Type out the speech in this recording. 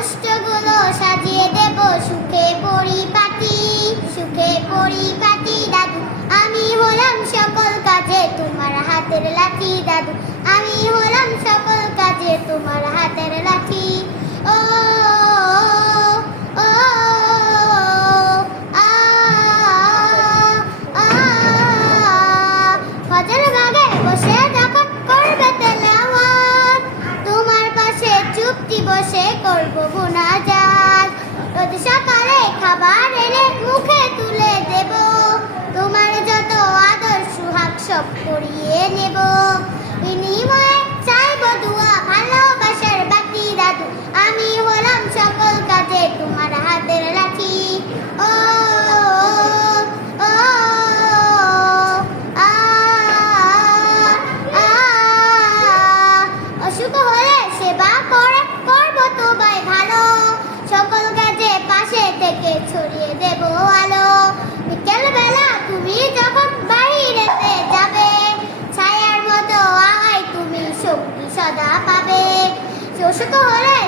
কষ্টগুলো সাজিয়ে দেব সুখে পরিপাটি, সুখে পরিপাটি দাদু। আমি হলাম সকল কাজে তোমার হাতের লাঠি দাদু, আমি হলাম সকল কাজে তোমার হাতের লাঠি। ও ও আ আ ফজর ভাগে বসে যখন করবে তেলাওয়াত, তোমার পাশে চুপটি বসে করব মুনাজাত। রোজ সকালে খাবার এনে মুখে তুলে দেব, তোমার যত আদর সুহাগ সব করিয়ে নেব। বিনিময়ে চাইব দুয়া ভালোবাসার বাকি দাদু, আমি হলাম সকল কাজে তোমার হাতের লাঠি। ও ও আ আ অসুখ হলে সেবা করে করব তোমায় ভালো, সকল কাজে পাশে থেকে ছড়িয়ে দেব আলো। বিকেল বেলা তুমি যখন বাইরেতে যাবে, ছায়ার মতো আয় তুমি শক্তি সদা পাবে। অসুখ হলে